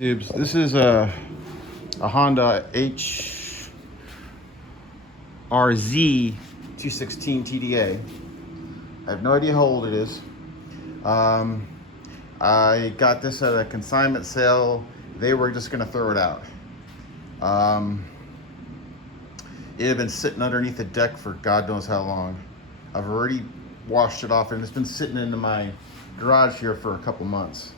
This is a Honda HRZ216 TDA. I have no idea how old it is. I got this at a consignment sale. They were just going to throw it out. It had been sitting underneath the deck for God knows how long. I've already washed it off and it's been sitting in my garage here for a couple months.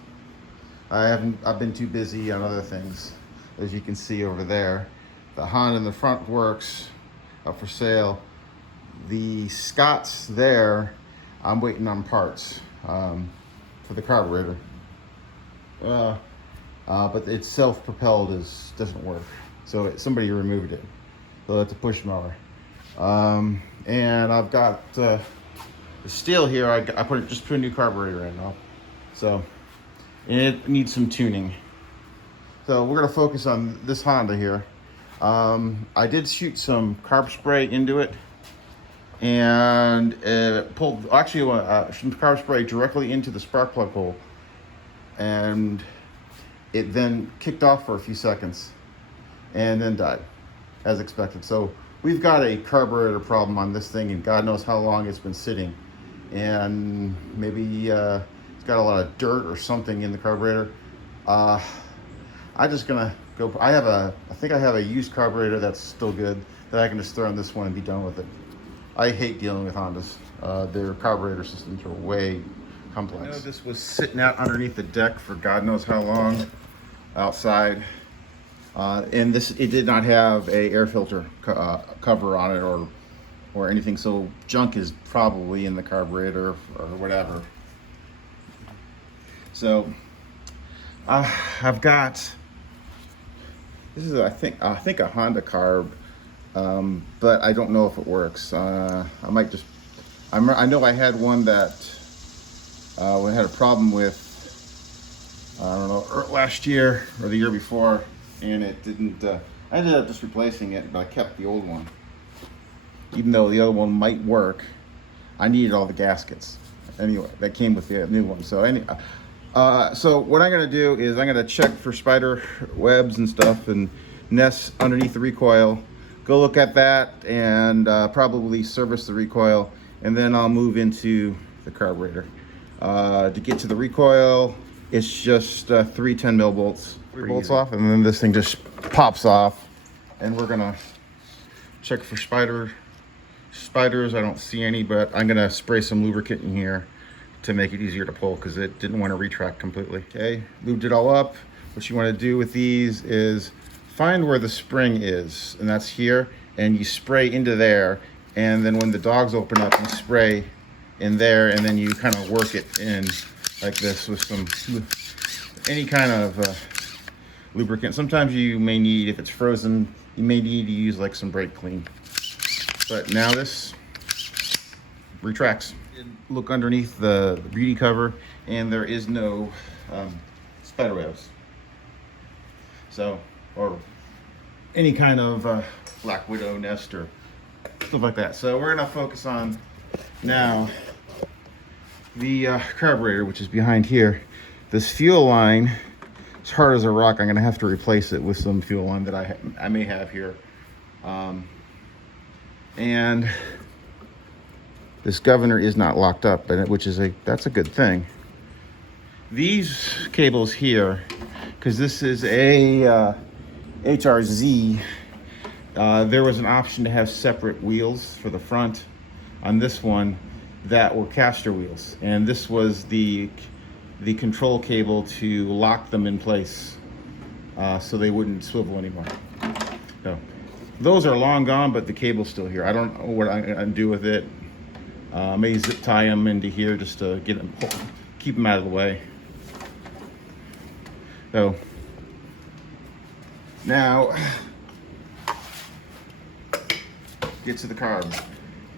I've been too busy on other things. As you can see over there, the Honda in the front works, up for sale. The Scots there, I'm waiting on parts for the carburetor. But it's self-propelled doesn't work. So somebody removed it. So that's a push mower. And I've got the steel here. I just put a new carburetor in. So it needs some tuning. So we're gonna focus on this Honda here. I did shoot some carb spray into it, and it pulled some carb spray directly into the spark plug hole, and it then kicked off for a few seconds and then died, as expected. So we've got a carburetor problem on this thing, and God knows how long it's been sitting, and maybe it's got a lot of dirt or something in the carburetor. I'm just gonna go. I think I have a used carburetor that's still good that I can just throw on this one and be done with it. I hate dealing with Hondas. Their carburetor systems are way complex. I know this was sitting out underneath the deck for God knows how long outside. And it did not have a air filter cover on it or anything, so junk is probably in the carburetor or whatever. So I've got, this is I think a Honda Carb, but I don't know if it works. I might just, I know I had one that we had a problem with, I don't know, last year or the year before, and it didn't, I ended up just replacing it, but I kept the old one. Even though the other one might work, I needed all the gaskets. Anyway, that came with the new one. So so what I'm gonna do is I'm gonna check for spider webs and stuff and nests underneath the recoil. Go look at that and probably service the recoil, and then I'll move into the carburetor. To get to the recoil, it's just 3 10mm bolts. 3 bolts off, and then this thing just pops off. And we're gonna check for spiders. I don't see any, but I'm gonna spray some lubricant in here to make it easier to pull because it didn't want to retract completely. Okay, lubed it all up. What you want to do with these is find where the spring is, and that's here, and you spray into there, and then when the dogs open up, you spray in there, and then you kind of work it in like this with some any kind of lubricant. Sometimes you may need, if it's frozen, you may need to use like some brake clean. But now this retracts. Look underneath the beauty cover, and there is no spider webs. So, or any kind of black widow nest or stuff like that. So we're gonna focus on now the carburetor, which is behind here. This fuel line, as hard as a rock, I'm gonna have to replace it with some fuel line that I may have here. And this governor is not locked up, which is that's a good thing. These cables here, because this is a HRZ, there was an option to have separate wheels for the front on this one that were caster wheels, and this was the control cable to lock them in place so they wouldn't swivel anymore. So those are long gone, but the cable's still here. I don't know what I'm gonna do with it. May zip tie them into here just to get them, keep them out of the way. So now get to the carb,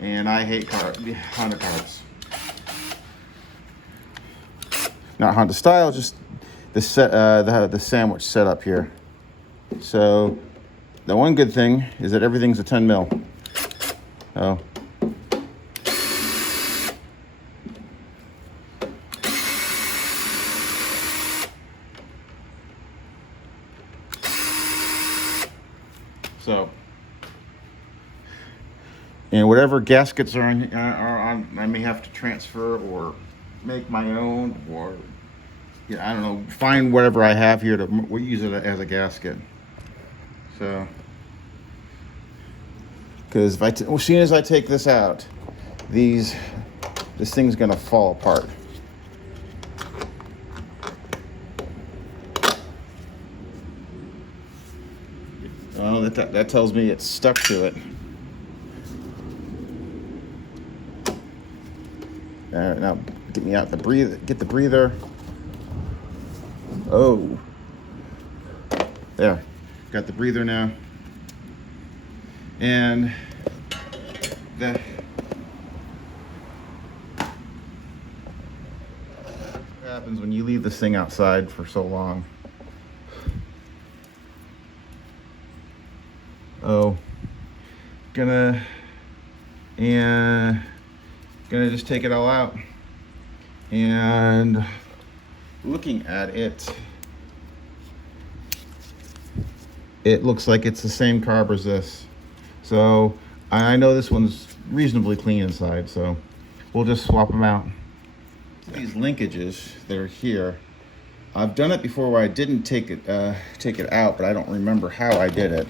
and I hate Honda carbs. Not Honda style, just the sandwich setup here. So the one good thing is that everything's a 10mm. Oh. So, and whatever gaskets are on, I may have to transfer or make my own, or I don't know, find whatever I have here to we'll use it as a gasket. So, because as soon as I take this out, this thing's gonna fall apart. Well, that tells me it's stuck to it. Now get me out the breather. Get the breather. Oh, there. Got the breather now. And what happens when you leave this thing outside for so long? Oh, gonna just take it all out. And looking at it, it looks like it's the same carb as this. So I know this one's reasonably clean inside, so we'll just swap them out. These linkages that are here, I've done it before where I didn't take it out, but I don't remember how I did it.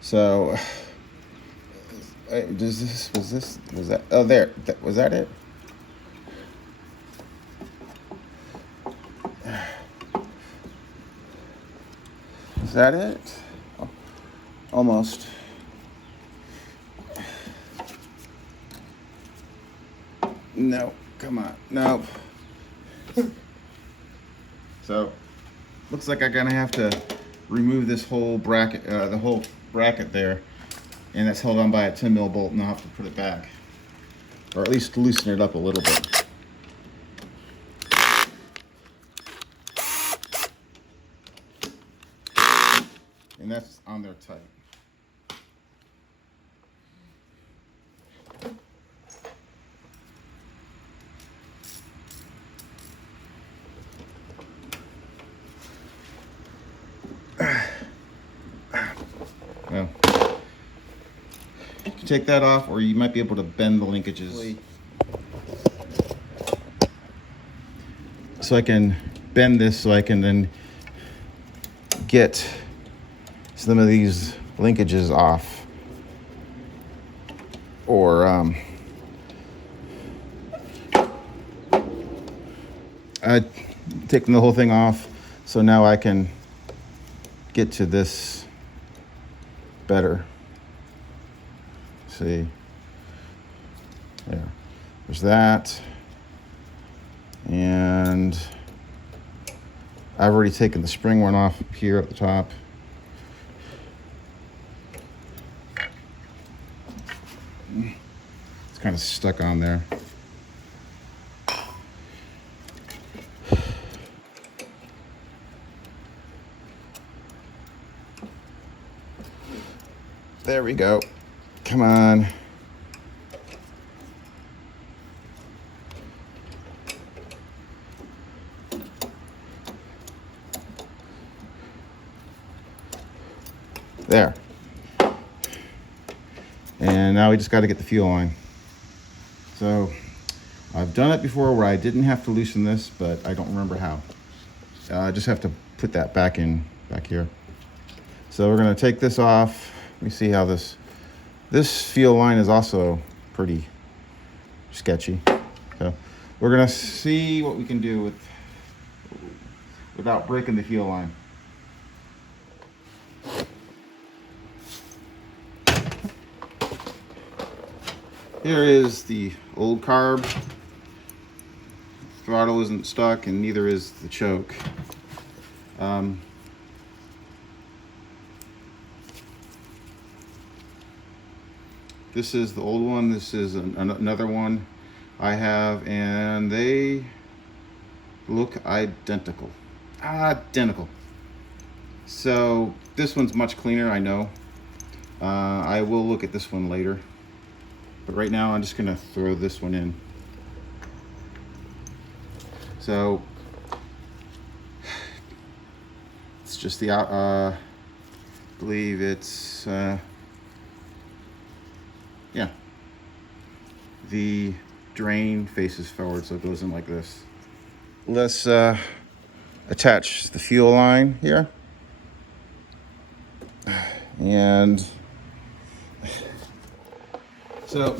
So was that, oh, there, was that it? Is that it? Oh, almost. No, come on, no. So, looks like I'm gonna have to remove this whole bracket, the whole bracket there, and that's held on by a 10 mil bolt, and I'll have to put it back, or at least loosen it up a little bit. And that's on there tight. Well, you can take that off, or you might be able to bend the linkages. So I can bend this so I can then get some of these linkages off, or I taking the whole thing off, so now I can get to this better. See, there's that, and I've already taken the spring one off here at the top. It's kind of stuck on there. There we go. Come on. There. And now we just got to get the fuel line. So I've done it before where I didn't have to loosen this, but I don't remember how. I just have to put that back here. So we're going to take this off. Let me see how this fuel line is also pretty sketchy. So we're going to see what we can do without breaking the fuel line. Here is the old carb. Throttle isn't stuck, and neither is the choke. This is the old one. This is another one I have, and they look identical. Identical. So this one's much cleaner, I know. I will look at this one later. But right now, I'm just gonna throw this one in. So it's just the believe it's, yeah, the drain faces forward, so it goes in like this. Let's attach the fuel line here. And so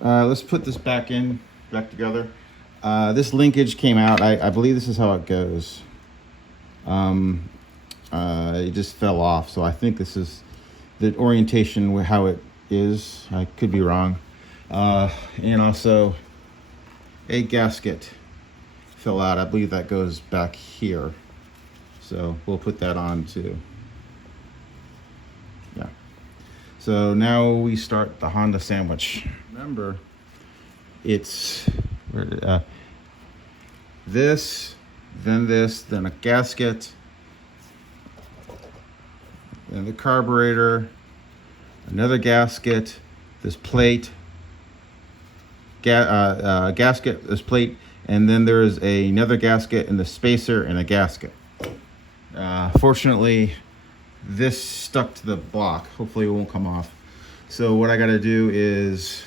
let's put this back together. This linkage came out. I believe this is how it goes. It just fell off, so I think this is the orientation how it is. I could be wrong. And also a gasket fell out. I believe that goes back here, so we'll put that on too. Yeah. So now we start the Honda sandwich. Remember, it's this, then a gasket, then the carburetor, another gasket, this plate, gasket, this plate, and then there's another gasket and the spacer and a gasket. Fortunately, this stuck to the block. Hopefully it won't come off. So what I gotta do is,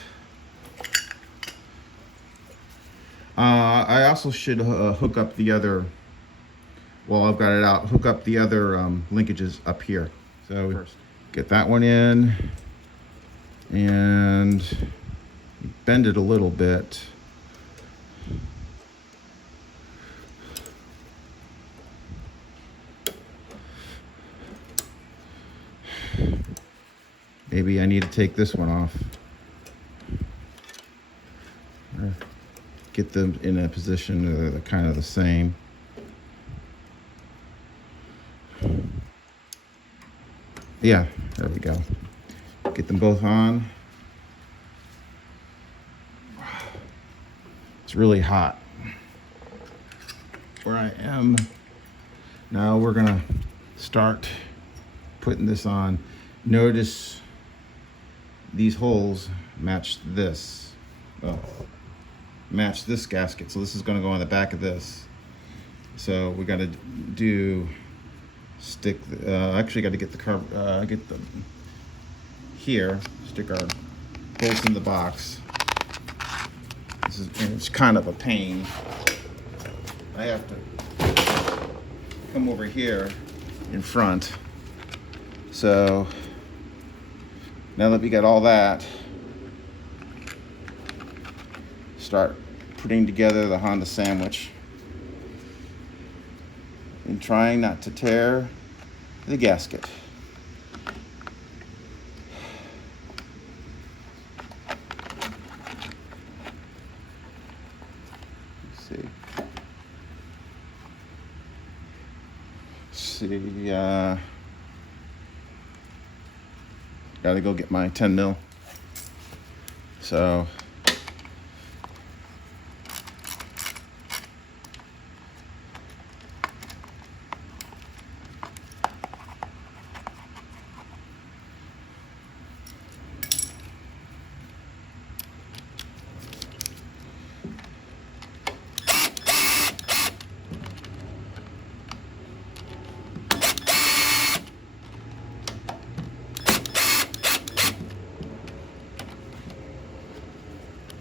I also should hook up the other, while I've got it out, hook up the other linkages up here. So first, get that one in and bend it a little bit. Maybe I need to take this one off. Or get them in a position they're kind of the same. Yeah, there we go. Get them both on. It's really hot where I am. Now we're gonna start putting this on. Notice these holes match this. Well, match this gasket. So this is gonna go on the back of this. So we gotta actually got to get the here, stick our bolts in the box. It's kind of a pain. I have to come over here in front. So now that we got all that, start putting together the Honda sandwich and trying not to tear the gasket. Gotta go get my 10 mil. So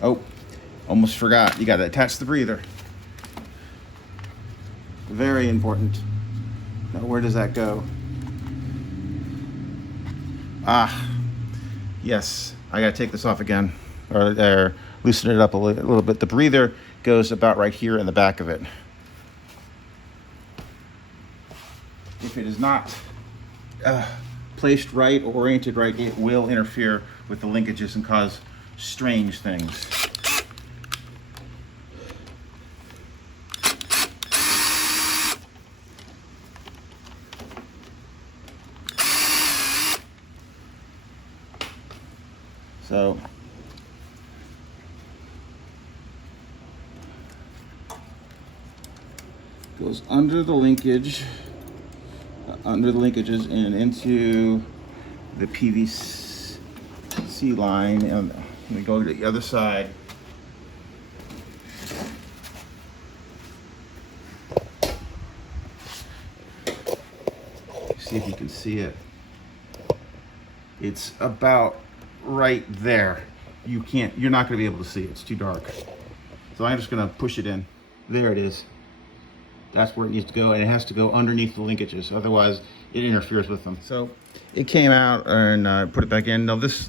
oh, almost forgot. You got to attach the breather. Very important. Now, where does that go? Ah, yes. I got to take this off again, or loosen it up a little bit. The breather goes about right here in the back of it. If it is not placed right or oriented right, it will interfere with the linkages and cause strange things. So goes under the linkages and into the PVC line, and we go to the other side. see if you can see it. It's about right there. You're not gonna be able to see it, it's too dark. So I'm just gonna push it in. There it is. That's where it needs to go, and it has to go underneath the linkages, otherwise it interferes with them. So it came out, and put it back in. Now this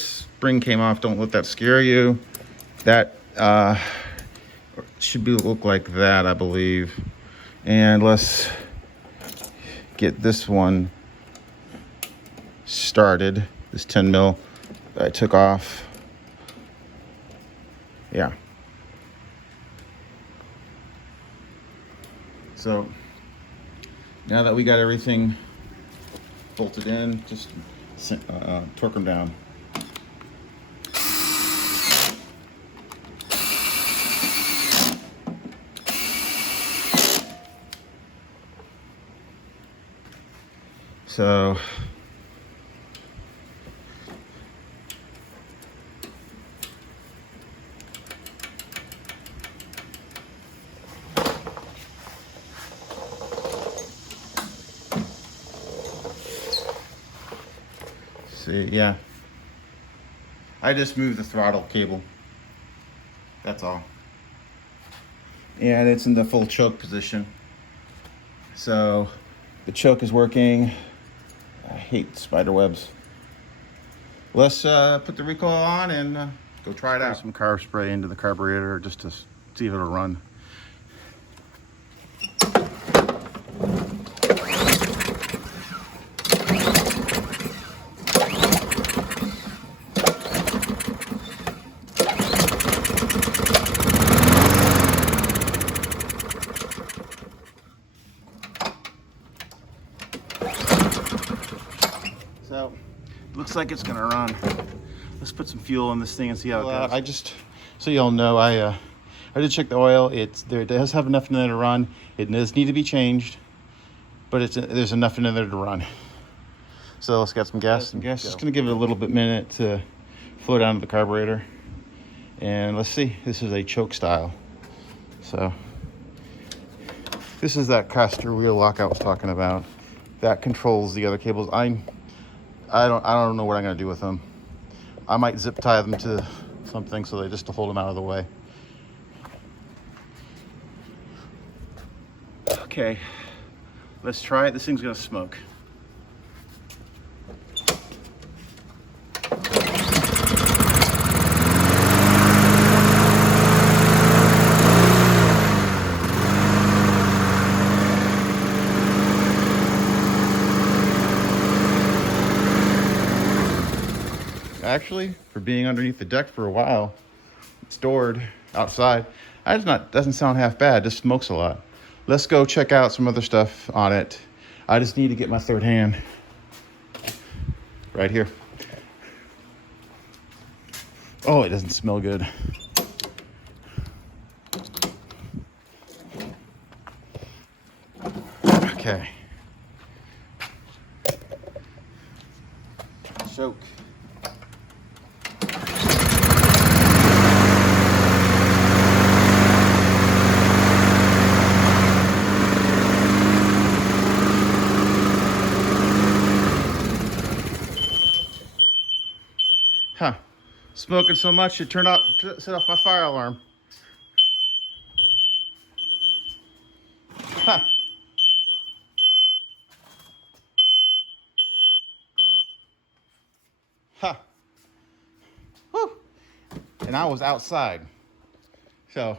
spring came off. Don't let that scare you. That should look like that, I believe. And let's get this one started. This 10 mil that I took off. Yeah. So now that we got everything bolted in, just torque them down. So see, yeah, I just moved the throttle cable, that's all. And it's in the full choke position, so the choke is working. I hate spider webs. Let's put the recoil on and go try it out. Some carb spray into the carburetor just to see if it'll run. So, looks like it's gonna run. Let's put some fuel in this thing and see how it goes. So y'all know, I did check the oil. It does have enough in there to run. It does need to be changed, but there's enough in there to run. So let's get some gas. Just gonna give it a little bit minute to flow down to the carburetor. And let's see, this is a choke style. So this is that caster wheel lock I was talking about. That controls the other cables. I don't know what I'm gonna do with them. I might zip tie them to something so they just to hold them out of the way. Okay, let's try it. This thing's gonna smoke. Actually, for being underneath the deck for a while, stored outside, doesn't sound half bad. Just smokes a lot. Let's go check out some other stuff on it. I just need to get my third hand right here. Oh, it doesn't smell good. Okay. Choke. Huh. Smoking so much it set off my fire alarm. Huh. Huh. Whew. And I was outside. So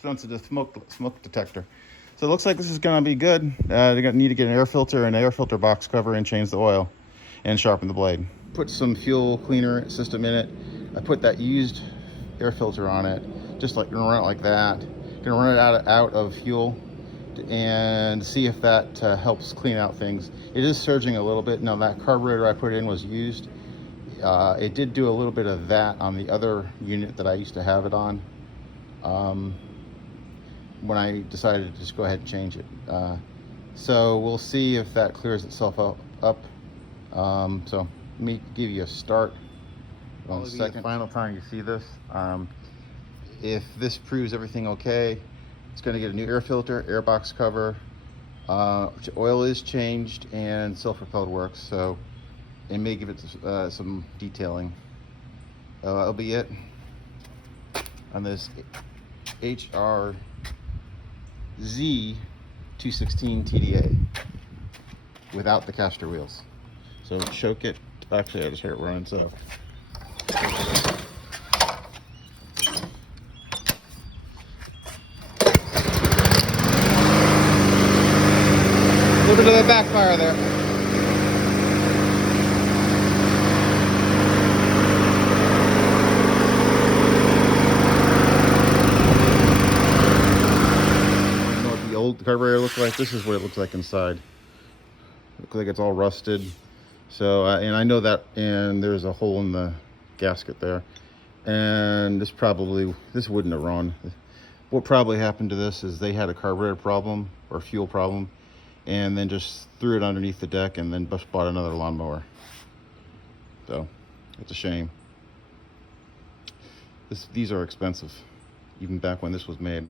sensitive smoke detector. So it looks like this is gonna be good. They're gonna need to get an air filter and an air filter box cover and change the oil and sharpen the blade. Put some fuel cleaner system in it. I put that used air filter on it, just like gonna run it like that. Gonna run it out of fuel and see if that helps clean out things. It is surging a little bit. Now that carburetor I put in was used. It did do a little bit of that on the other unit that I used to have it on. When I decided to just go ahead and change it. So we'll see if that clears itself up. So let me give you a start on the second. Final time you see this. If this proves everything okay, it's going to get a new air filter, air box cover, Oil is changed and self-propelled works, so it may give it some detailing. That'll be it on this HRZ216 TDA without the caster wheels. So choke it. Actually, I just heard it running, so. A little bit of a backfire there. You know what the old carburetor looks like? This is what it looks like inside. Looks like it's all rusted. So, and I know that, and there's a hole in the gasket there. And this wouldn't have run. What probably happened to this is they had a carburetor problem or fuel problem, and then just threw it underneath the deck and then just bought another lawnmower. So it's a shame. These are expensive, even back when this was made.